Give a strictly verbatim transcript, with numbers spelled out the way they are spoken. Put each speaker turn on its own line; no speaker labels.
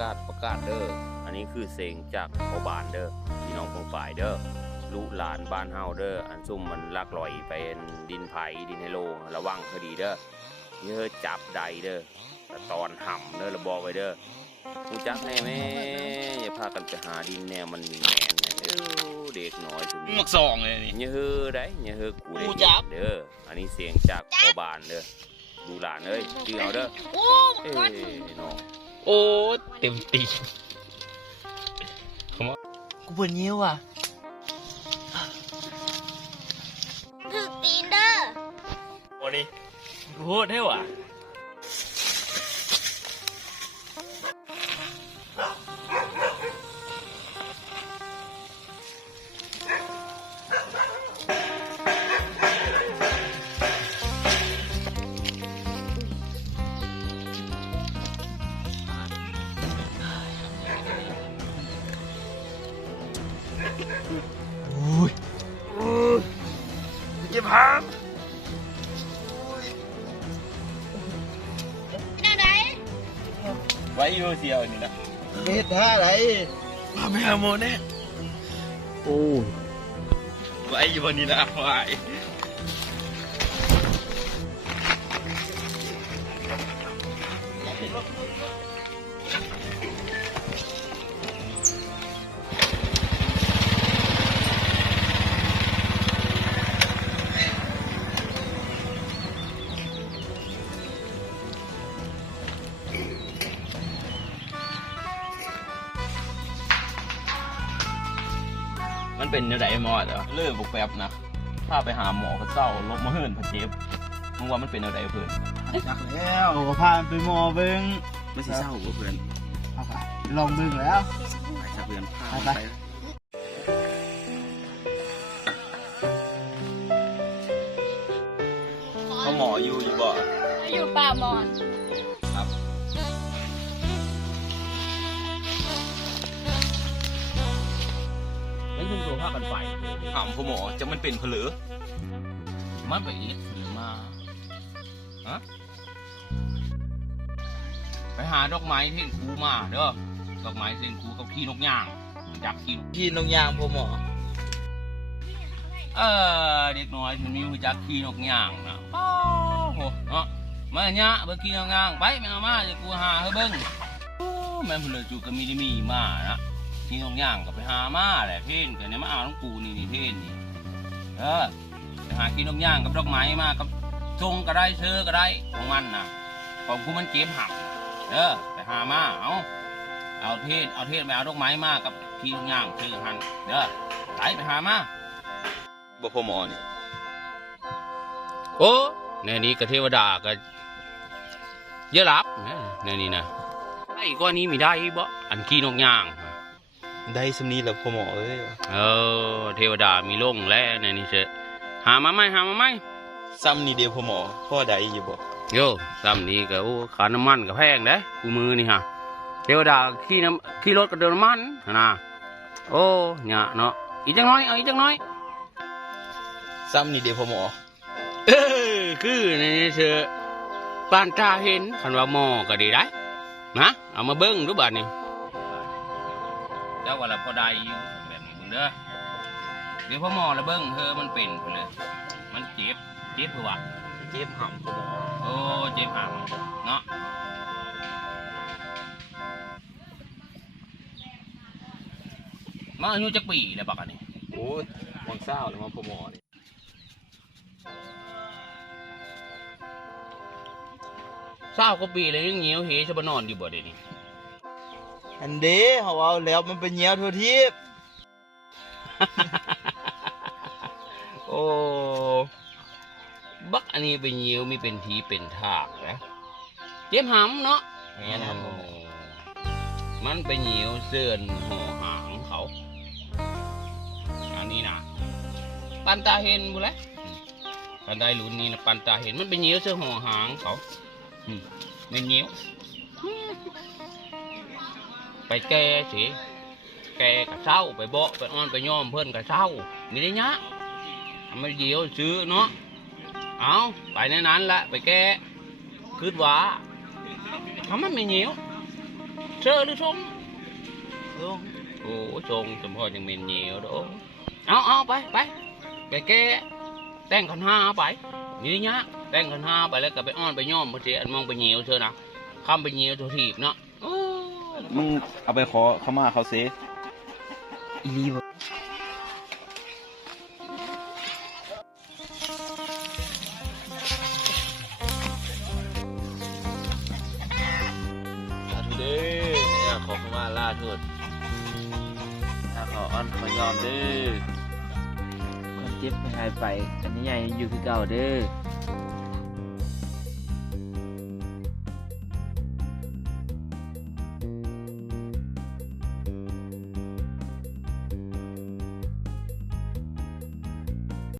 าศประกาศเด้ออันนี้คือเสียงจากชาวบ้านเด้อพี่น้องของฝ่ายเด้อลูกหลานบ้านเฮาเด้ออันซุ่มมันลักลอยไปดินไผ่ดินไฮโลระวังคดีเด้อเยอะจับใดเด้อแต่ตอนห่ำเด้อระบอกไว้เด้อกูจักให้แม่อย่าพากันไปหาดินแนวมันมีแมนเด้อเด็กน้อยถึง
หมวกสองเลยนี่
เยอะได้เยอะกูได้เด้ออันนี้เสียงจากชาวบ้านเด้อดูหลานเอ้ยจื้อเอาเด้อเอ้ยน้อง
โอ้เต็มตีกูปวดนิ้วอ่ะ
ถึกตีนเด้อ
โอ้ดิกูโคตรเท่ว่ะอุ้ยอุ้ยเจ็บหาง
เป็นอะไร
ไว้อยู่เสียวนี่นะ
เฮ็ดท่าไร
พาไปหาหมอแน่
โอ้
ไว้อยู่วันนี้นะไว้มันเป็นยังไงหมอจ้ะเลิกบุกแป๊บนะพาไปหาหมอเขาเศร้าลบมาเฮิร์นพะเจ็บมึงว่ามันเป็นยังไงเพื่อน
จักแล้วพาไปหมอเบิ้ง
ไม่ใช่เศร้าเพื่อน
เอาไปลองเบิ้งแล้ว
ไปครับเพื่อน
ไปไป
เขาหมออยู่อยู่บ่
อยู่ป่ามอน
ครับ
นั่นคือตัวภาพกันไฟ
ถามพ่อหมอจะมันเป็นเพลือ
มันไปอีกหรือมาฮะไปหาดอกไม้เท่นคูมาเด้อดอกไม้เท่นคูกับขี้นกย่างจับขี้นก
กินนงยางพ่อหมอ
เออเด็กน้อยมันมีหูจักขี้นกย่างนะโอ้โหเนาะมาเนี่ยเบิ่งขี้นกย่างไปแม่เอามาจะกูหาให้เบิ่งโอ้แม่นเพลือจูก็มีได้มีมานะขี้นกย่างก็ไปหามาแหละเพ่นก็เนี่ยมาเอาน้องกูนี่นี่เพ่นนี่เออไปหาขี้นกย่างกับดอกไม้มากับทรงก็ได้เชื้อก็ได้ของมันนะของกูมันเจ็บหักเออไปหามาเอาเอาเทศเอาเทศไปเอาดอกไม้มากับขี้นกย่างซื้อหันเด้อไปไปหามา
บ่พ่อหมอนี่
โอ้ในนี้กับเทวดาก็เยอะรับในนี้นะไอ้ก้อนนี้มีได้บ่อันขี้นกย่าง
ได้สำนีแล้วพ่อหมอเอ้ย
เออเทวดามีลงแล้วในนี้เชหามาไหมหามาไหม
ซ้ำนี่เดียวพ่อหมอพ่อใดอยู่บ่
โย่ซ้ำนี้ก็โอ้ขาน้ำมันก็แพงเด้กูมือนี่ฮะเทวดาขี้น้ำขี้รถก็เดินน้ำมันนะโอ้เนี่ยเนาะอีกจังน้อยเอาอีกจังน้อย
ซ้ำนี่เดียวพ่อหมอ
เออคือในนี้เชปานตาเห็นคันว่าหมอก็ดีได้นะเอามาเบิ้งดูบ้านนี่เจ้าว่าละพอได้อยู่แบบนี้มึงเด้อเดี๋ยวพ่อหมอละเบิ้งเธอมันเป็นไปเลยมันเจ็บเจ็บเพื่อวะ
เจ็บห่ำพ่อหมอ
โอ้เจ็บห่างเนาะมาอายุจักปีแล้วบักอันนี้
โอ้ยวังเศร้าเลยมาพ่อหมอนี่
เศร้าก็ปีเลยยังเงี้ยวเหชบนอนอยู่บ่เดี๋ยวนี้
อันเด้เขาเอาแล้วมันเป็นเงี้ยวทั่วทิพย์
โอ้บักอันนี้เป็นเงี้ยวมีเป็นทีเป็นทากนะเจ็บหำเนาะ
แม่นะครับพ่อหมอ
มันเป็นเงี้ยวเสื่อนห่อหางเขาอันนี้นะปันตาเห็นบุเลยปันได้หลุนนี่นะปันตาเห็นมันเป็นเงี้ยวเสื่อห่อหางเขาอืมเป็นเงี้ยวไปแก่สิแก่กับเศร้าไปเบาะไปอ้อนไปย่อมเพื่อนกับเศร้ามีได้ยะไม่เดียวซื้อเนาะเอาไปในนั้นละไปแก่คืดว่าทำมันไม่เหนียวเชอหรือชง
ลุง
โอ้ชงสมพรยังเมนเหนียวเด้อเอาเอาไปไปแกแกแต่งขันห้าเอาไปนี่เนี้ยแต่งขันห้าไปแล้วก็ไปอ้อนไปย่อมพอเจอันมองไปเหนียวเธอนะคำไปเหนียวเธอถีบเนาะ
มึงเอาไปขอเขามาเขาเซ
อีลีบ่
สาธุเด้อเนี่ยขอเข้ามาล่าทุดถ้าขออ้อนขอยอมเด้อ
ความเจ็บไม่หายไปกันใหญ่อยู่คือเก่าเด้อ